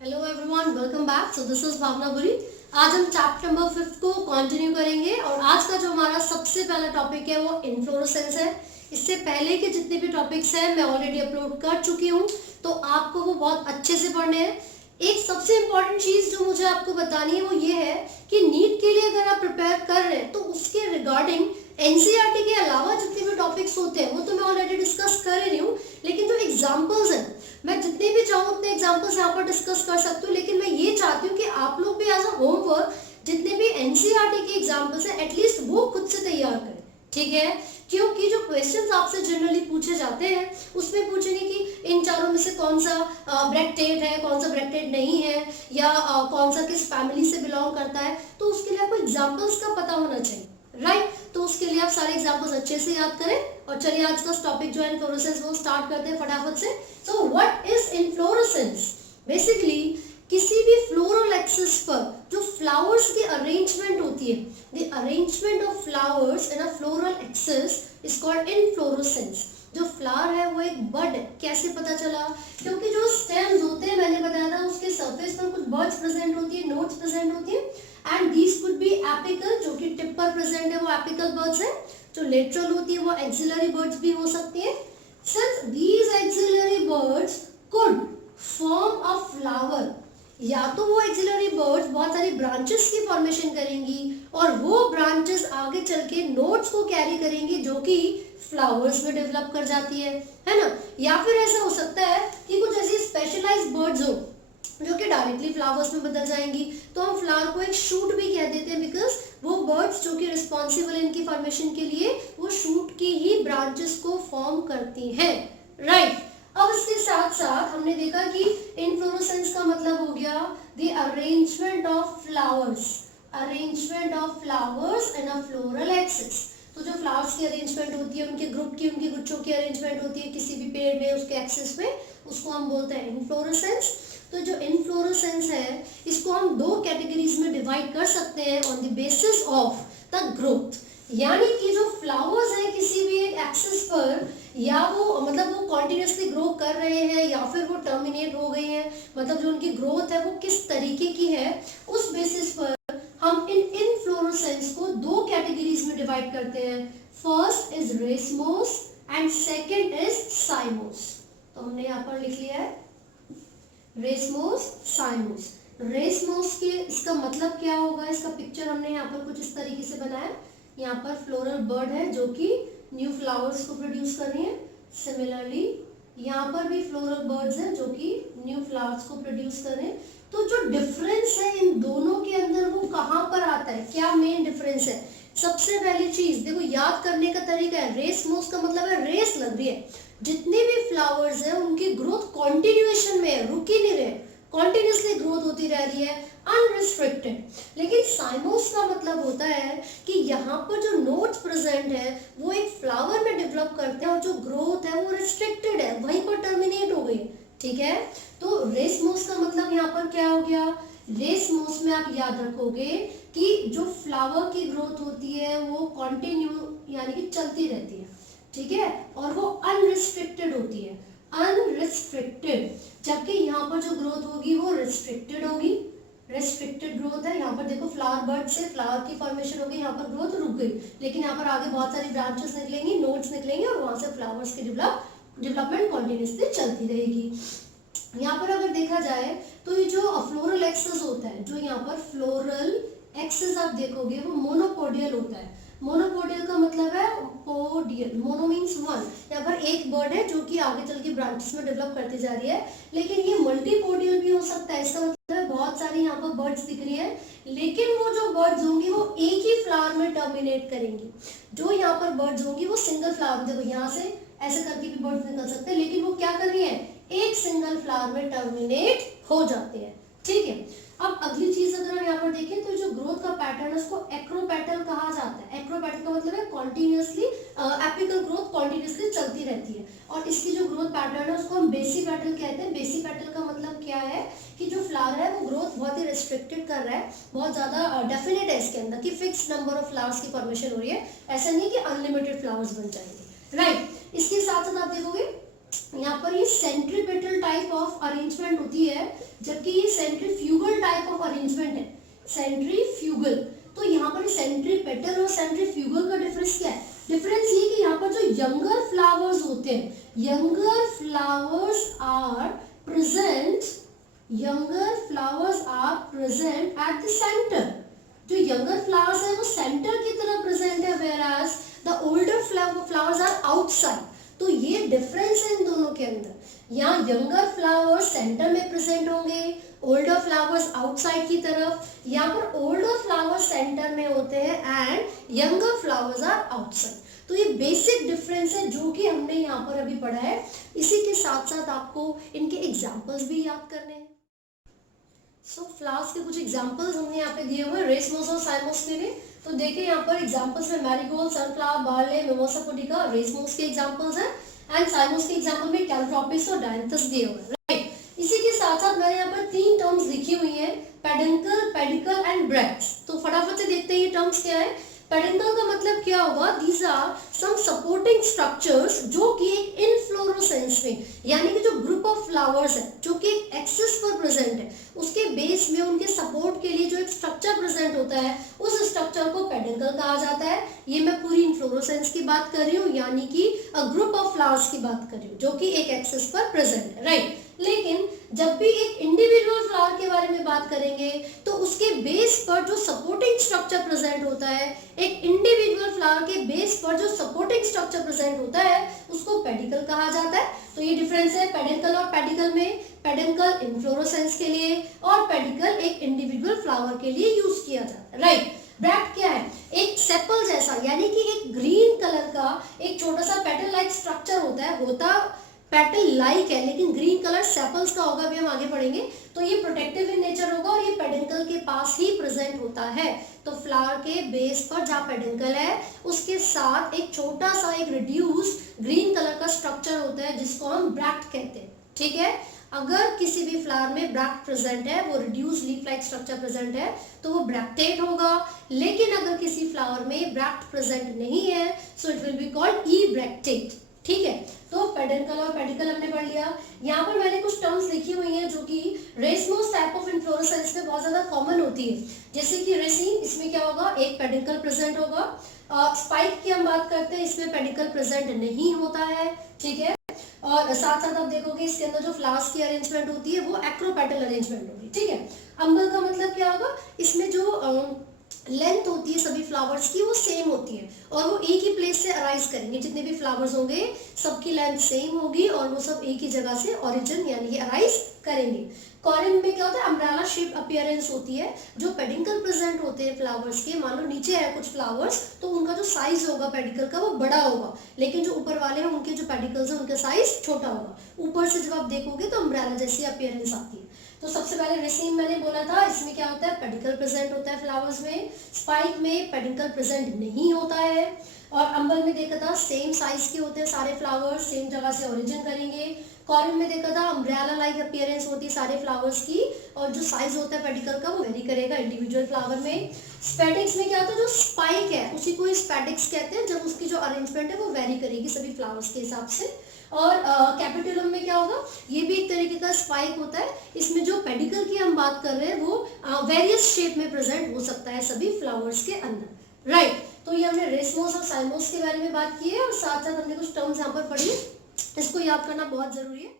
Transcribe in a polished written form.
Hello everyone, welcome back. So this is Bhavna Buri. आज हम chapter number 5 को कंटिन्यू करेंगे और आज का जो हमारा सबसे पहला टॉपिक है वो इन्फ्लोरेसेंस है। इससे पहले के जितने भी टॉपिक्स हैं मैं ऑलरेडी अपलोड कर चुकी हूँ, तो आपको वो बहुत अच्छे से पढ़ने हैं। एक सबसे इम्पॉर्टेंट चीज़ जो मुझे आपको बतानी है वो ये है कि नीट के लिए अगर आप प्रिपेयर कर रहे हैं तो उसके रिगार्डिंग एनसीईआरटी के अलावा जितने भी टॉपिक्स होते हैं वो तो मैं ऑलरेडी डिस्कस कर ही रही हूँ, लेकिन जो एग्जाम्पल्स हैं मैं जितने भी चाहूँ उतने एग्जाम्पल्स यहाँ पर डिस्कस कर सकती हूँ, लेकिन मैं ये चाहती हूँ कि आप लोग भी एज अ होमवर्क जितने भी एनसीईआरटी के एग्जाम्पल्स हैं एटलीस्ट वो खुद से तैयार करें, ठीक है। क्योंकि जो क्वेश्चंस आपसे जनरली पूछे जाते हैं उसमें पूछेंगे कि इन चारों में से कौन सा ब्रैकेटेड है, कौन सा ब्रैकेटेड नहीं है, या कौन सा किस फैमिली से बिलोंग करता है, तो उसके लिए आपको एग्जाम्पल्स का पता होना चाहिए, राइट। तो उसके लिए आप सारे एग्जाम्पल्स अच्छे से याद करें। और चलिए आज का टॉपिक जो है इन्फ्लोरेसेंस वो स्टार्ट करते हैं फटाफट से। So what is inflorescence? Basically किसी भी फ्लोरल एक्सिस पर जो फ्लावर्स की अरेंजमेंट होती है, the arrangement of flowers in a floral axis is called inflorescence. जो फ्लावर है वो एक बड है। कैसे पता चला? क्योंकि जो स्टेम्स होते हैं मैंने बताया था उसके सरफेस पर कुछ बर्ड्स प्रेजेंट होती है, नोट्स प्रेजेंट होती है, and these could be apical, जो कि टिप पर प्रेजेंट है वो एपिकल बर्ड्स है। जो लेटरल होती है वो एक्सिलरी बर्ड्स भी हो सकती है। Since these axillary birds could form a flower, या तो वो एक्सिलरी बर्ड्स बहुत सारी ब्रांचेस की फॉर्मेशन करेंगी और वो ब्रांचेस आगे चल के नोट्स को कैरी करेंगी जो कि फ्लावर्स में डेवलप कर जाती है ना। या फिर ऐसा हो सकता है कि कुछ ऐसी स्पेशलाइज्ड बर्ड्स हो जो कि डायरेक्टली फ्लावर्स में बदल जाएंगी, तो हम फ्लावर को एक शूट भी कह देते हैं, बिकॉज वो बर्ड्स जो कि रिस्पॉन्सिबल है इनकी फॉर्मेशन के लिए वो शूट की ही ब्रांचेस को फॉर्म करती हैं, राइट। अब इसके साथ साथ हमने देखा कि इन्फ्लोरेसेंस का मतलब हो गया the arrangement of flowers, arrangement of flowers in a floral axis. तो जो फ्लावर्स की अरेंजमेंट होती है उनके ग्रुप की, उनकी गुच्छों की अरेंजमेंट होती है किसी भी पेड़ में उसके एक्सिस में, उसको हम बोलते हैं इन्फ्लोरेसेंस। तो जो इन्फ्लोरेसेंस है इसको हम दो कैटेगरीज में डिवाइड कर सकते हैं on the basis of the growth. यानी कि जो फ्लावर्स हैं किसी भी एक एक्सिस पर, या वो मतलब वो कॉन्टिन्यूसली ग्रो कर रहे हैं या फिर वो टर्मिनेट हो गए हैं, मतलब जो उनकी ग्रोथ है वो किस तरीके की है, उस बेसिस पर हम इन इन्फ्लोरेसेंस को दो कैटेगरीज में डिवाइड करते हैं। First is racemose and second is साइमोस। तो हमने यहाँ पर लिख लिया है रेसमोस, साइमोस। रेसमोस के इसका मतलब क्या होगा, इसका पिक्चर हमने यहाँ पर कुछ इस तरीके से बनाया। यहाँ पर फ्लोरल बर्ड है जो कि न्यू फ्लावर्स को प्रोड्यूस कर रही है। सिमिलरली यहाँ पर भी फ्लोरल बर्ड्स हैं जो कि न्यू फ्लावर्स को प्रोड्यूस कर रहे हैं। तो जो डिफरेंस है इन दोनों के अंदर वो कहाँ पर आता है, क्या मेन डिफरेंस है? सबसे पहली चीज देखो, याद करने का तरीका है। रेसमोस का मतलब है रेस लग रही है। जितने भी फ्लावर्स हैं उनकी ग्रोथ कॉन्टिन्यूएशन में है, रुक ही नहीं रहे, कॉन्टिन्यूसली ग्रोथ होती रह रही है, अनरिस्ट्रिक्टेड। लेकिन साइमोस का मतलब होता है कि यहाँ पर जो नोट्स प्रेजेंट है वो एक फ्लावर में डेवलप करते हैं और जो ग्रोथ है वो रिस्ट्रिक्टेड है, वहीं पर टर्मिनेट हो गई, ठीक है। तो रेसमोस का मतलब यहाँ पर क्या हो गया? रेसमोस में आप याद रखोगे कि जो फ्लावर की ग्रोथ होती है वो कॉन्टिन्यू यानी कि चलती रहती है, ठीक है, और वो अनरिस्ट्रिक्टेड होती है, अनरिस्ट्रिक्टेड। जबकि यहाँ पर जो ग्रोथ होगी वो रिस्ट्रिक्टेड होगी, रेस्ट्रिक्टेड ग्रोथ है। यहाँ पर देखो फ्लावर बर्ड से फ्लावर की फॉर्मेशन होगी, यहाँ पर ग्रोथ रुक गई, लेकिन यहाँ पर आगे बहुत सारी ब्रांचेस निकलेंगी, नोड्स निकलेंगे और वहां से फ्लावर्स की डेवलपमेंट कॉन्टिन्यूसली चलती रहेगी। यहाँ पर अगर देखा जाए तो ये जो फ्लोरल एक्सिस होता है, जो यहाँ पर फ्लोरल एक्सिस आप देखोगे वो मोनोपोडियल होता है। मोनोपोडियल का मतलब है पोडियल, मोनो मीन्स वन, यहाँ पर एक बर्ड है जो कि आगे चल के ब्रांचेस में डेवलप करती जा रही है, लेकिन ये मल्टीपोडियल भी हो सकता है। इसका मतलब है बहुत सारी यहाँ पर बर्ड्स दिख रही है, लेकिन वो जो बर्ड्स होंगी वो एक ही फ्लावर में टर्मिनेट करेंगी। जो यहाँ पर बर्ड्स होंगी वो सिंगल फ्लावर, देखो यहाँ से ऐसे करके भी बर्ड्स निकल सकते हैं, लेकिन वो क्या कर रही है, एक सिंगल फ्लावर में टर्मिनेट हो जाते हैं, ठीक है। अब अगली चीज अगर हम यहाँ पर देखें तो जो ग्रोथ का पैटर्न है उसको एक्रोपेटल कहा जाता है। एक्रोपेटल का मतलब है कॉन्टिन्यूसली एपिकल ग्रोथ कॉन्टिन्यूसली चलती रहती है, और इसकी जो ग्रोथ पैटर्न है उसको हम बेसिपेटल कहते हैं। बेसिपेटल का मतलब क्या है कि जो फ्लावर है वो ग्रोथ बहुत ही रिस्ट्रिक्टेड कर रहा है, बहुत ज्यादा डेफिनेट है इसके अंदर कि फिक्स नंबर ऑफ फ्लावर्स की फॉर्मेशन हो रही है, ऐसा नहीं कि अनलिमिटेड फ्लावर्स बन जाएंगे, राइट। इसके साथ साथ आप देखोगे यहाँ पर ये सेंट्रीपेटल टाइप ऑफ अरेंजमेंट होती है, जबकि ये सेंट्रीफ्यूगल टाइप ऑफ अरेंजमेंट है, सेंट्रीफ्यूगल। तो यहाँ पर सेंट्रीपेटल और सेंट्रीफ्यूगल का डिफरेंस क्या है? डिफरेंस ये कि यहाँ पर जो यंगर फ्लावर्स होते हैं, younger flowers are present at the centre. जो यंगर फ्लावर्स है वो सेंटर की तरफ प्रेजेंट है, whereas the older flowers are outside। तो ये डिफरेंस है इन दोनों के अंदर। यहाँ यंगर फ्लावर्स सेंटर में प्रेजेंट होंगे, ओल्डर फ्लावर्स आउटसाइड की तरफ। यहाँ पर ओल्डर फ्लावर्स सेंटर में होते हैं and younger flowers are outside. तो ये बेसिक डिफरेंस है जो कि हमने यहाँ पर अभी पढ़ा है। इसी के साथ साथ आपको इनके एग्जाम्पल्स भी याद करने हैं। फ्लावर्स के कुछ एग्जाम्पल्स हमने यहाँ पे दिए हुए रेसमोस और साइमोस के लिए। तो देखिए यहाँ पर एग्जाम्पल्स में marigold, sunflower, barley, mimosa pudica racemose के एग्जाम्पल्स हैं एंड साइमोस के एग्जाम्पल में कैलट्रोपिस और डायंथस दिए हुए हैं, राइट। इसी के साथ साथ मैंने यहाँ पर 3 टर्म्स लिखी हुई हैं, पेडंकल, पेडिकल एंड ब्रैक्ट्स। तो फटाफट से देखते हैं ये टर्म्स क्या है। पेडंकल का मतलब क्या होगा? These are some supporting structures जो कि एक इनफ्लोरोसेंस में, यानी कि जो ग्रुप ऑफ फ्लावर्स है जो कि एक एक्सिस पर प्रेजेंट है, उसके बेस में उनके सपोर्ट के लिए जो एक स्ट्रक्चर प्रेजेंट होता है, उस स्ट्रक्चर को पेडंकल कहा जाता है। ये मैं पूरी इनफ्लोरोसेंस की बात कर रही हूँ, यानी कि ग्रुप ऑफ फ्लावर्स की बात कर रही हूँ जो कि एक एक्सिस पर प्रेजेंट है, राइट। लेकिन जब भी एक इंडिविजुअल फ्लावर के बारे में बात करेंगे तो उसके बेस पर जो सपोर्टिंग स्ट्रक्चर प्रेजेंट होता है, एक इंडिविजुअल फ्लावर के बेस पर जो सपोर्टिंग स्ट्रक्चर प्रेजेंट होता है, उसको पेडिकल कहा जाता है। तो ये डिफरेंस है पेडंकल और पेडिकल में। पेडंकल इन्फ्लोरेसेंस के लिए और पेडिकल एक इंडिविजुअल फ्लावर के लिए यूज किया जाता है, राइट। ब्रैक्ट क्या है? एक सेपल जैसा, यानी कि एक ग्रीन कलर का एक छोटा सा पेटल लाइक स्ट्रक्चर होता पेटल लाइक है, लेकिन ग्रीन कलर सेपल्स का होगा, अभी हम आगे पढ़ेंगे। तो ये प्रोटेक्टिव इन नेचर होगा और ये पेडंकल के पास ही प्रेजेंट होता है। तो फ्लावर के बेस पर जहाँ पेडंकल है उसके साथ एक छोटा सा एक रिड्यूस ग्रीन कलर का स्ट्रक्चर होता है जिसको हम ब्रैक्ट कहते हैं, ठीक है। अगर किसी भी फ्लावर में ब्रैक्ट प्रेजेंट है, वो reduce leaf like structure present है, तो वो ब्रैक्टेट होगा। लेकिन अगर किसी फ्लावर में ब्रैक्ट प्रेजेंट नहीं है, so it will be called ebracteate, ठीक है। तो पेडंकल और पेडिकल हमने पढ़ लिया। यहाँ पर मैंने कुछ टर्म्स लिखी हुई हैं जो कि रेसमोस टाइप ऑफ इन्फ्लोरेसेंस में बहुत ज्यादा कॉमन होती है, जैसे कि रेसिन, इसमें क्या होगा? एक पेडिकल प्रेजेंट होगा। स्पाइक की हम बात करते हैं, इसमें पेडिकल प्रेजेंट नहीं होता है, ठीक है। और साथ साथ आप देखोगे इसके अंदर जो फ्लावर्स की अरेंजमेंट होती है वो एक्रोपेटल अरेंजमेंट होगी, ठीक है। अम्बल का मतलब क्या होगा? इसमें जो लेंथ होती है सभी फ्लावर्स की वो सेम होती है और वो एक ही प्लेस से अराइज करेंगे। जितने भी फ्लावर्स होंगे सबकी लेंथ सेम होगी और वो सब एक ही जगह से ओरिजिन यानी अराइज करेंगे। कॉरिम में क्या होता है? अम्ब्रेला शेप अपीयरेंस होती है। जो पेडिकल प्रेजेंट होते हैं फ्लावर्स के, मान लो नीचे है कुछ फ्लावर्स, तो उनका जो साइज होगा पेडिकल का वो बड़ा होगा, लेकिन जो ऊपर वाले हैं उनके जो पेडिकल्स हैं उनका साइज छोटा होगा। ऊपर से जब आप देखोगे तो अम्ब्रेला जैसी अपीयरेंस आती है। तो सबसे पहले रेसिन मैंने बोला था, इसमें क्या होता है? पेडिकल प्रेजेंट होता है फ्लावर्स में। स्पाइक में पेडिकल प्रेजेंट नहीं होता है। और अम्बल में देखा था सेम साइज के होते हैं सारे फ्लावर्स, सेम जगह से ओरिजिन करेंगे। कॉरिम में देखा था अम्ब्रेला लाइक अपीयरेंस होती है सारे फ्लावर्स की और जो साइज होता है पेडिकल का वो वेरी करेगा इंडिविजुअल फ्लावर में। स्पेडिक्स में क्या होता है? जो स्पाइक है उसी को स्पेडिक्स कहते हैं, जब उसकी जो अरेंजमेंट है वो वेरी करेगी सभी फ्लावर्स के हिसाब से। और कैपिटुलम में क्या होगा? ये भी एक तरीके का स्पाइक होता है। इसमें जो पेडिकल की हम बात कर रहे हैं वो वेरियस शेप में प्रेजेंट हो सकता है सभी फ्लावर्स के अंदर, राइट। तो ये हमने रेसमोस और साइमोस के बारे में बात की है और साथ साथ हमने कुछ टर्म्स यहाँ पर पढ़ी, इसको याद करना बहुत जरूरी है।